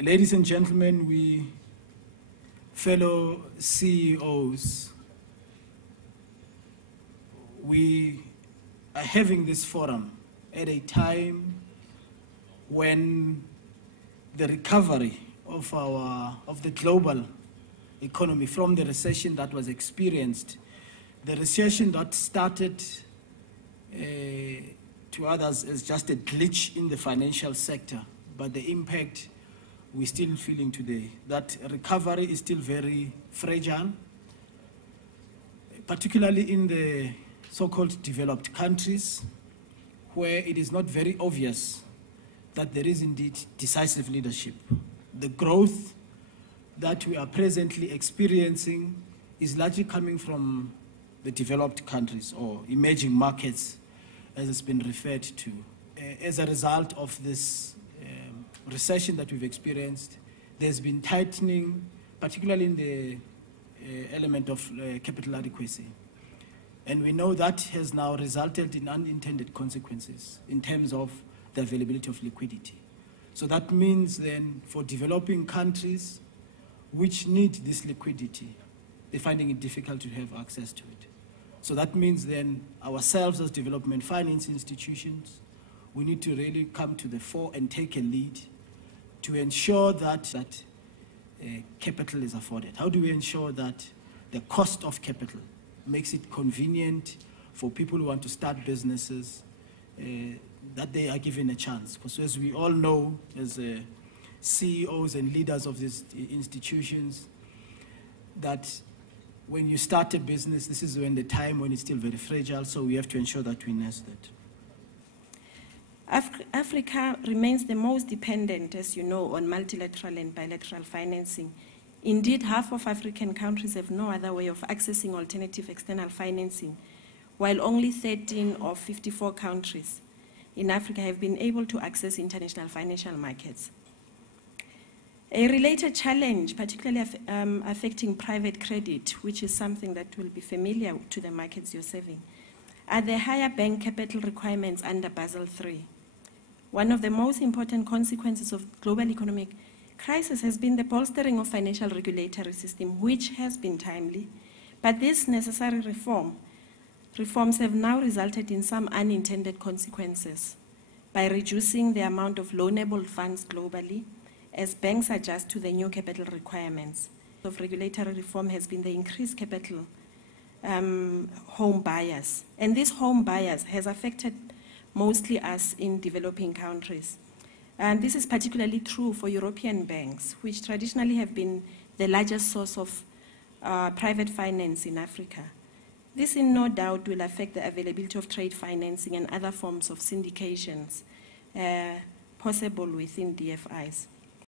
Ladies and gentlemen, we fellow CEOs, we are having this forum at a time when the recovery of the global economy from the recession that was experienced, the recession that started to others as just a glitch in the financial sector, but the impact we're still feeling today. That recovery is still very fragile, particularly in the so-called developed countries, where it is not very obvious that there is indeed decisive leadership. The growth that we are presently experiencing is largely coming from the developed countries or emerging markets, as it's been referred to. As a result of this recession that we've experienced, there's been tightening, particularly in the element of capital adequacy. And we know that has now resulted in unintended consequences in terms of the availability of liquidity. So that means then for developing countries which need this liquidity, they're finding it difficult to have access to it. So that means then ourselves as development finance institutions, we need to really come to the fore and take a lead to ensure that capital is afforded. How do we ensure that the cost of capital makes it convenient for people who want to start businesses, that they are given a chance? Because as we all know, as CEOs and leaders of these institutions, that when you start a business, this is when the time when it's still very fragile, so we have to ensure that we nurse that. Africa remains the most dependent, as you know, on multilateral and bilateral financing. Indeed, half of African countries have no other way of accessing alternative external financing, while only 13 of 54 countries in Africa have been able to access international financial markets. A related challenge, particularly affecting private credit, which is something that will be familiar to the markets you're serving, are the higher bank capital requirements under Basel III. One of the most important consequences of global economic crisis has been the bolstering of financial regulatory system, which has been timely, but these necessary reforms have now resulted in some unintended consequences by reducing the amount of loanable funds globally as banks adjust to the new capital requirements. Of regulatory reform has been the increased capital home buyers, and this home buyers has affected mostly us in developing countries. And this is particularly true for European banks, which traditionally have been the largest source of private finance in Africa. This, in no doubt, will affect the availability of trade financing and other forms of syndications possible within DFIs.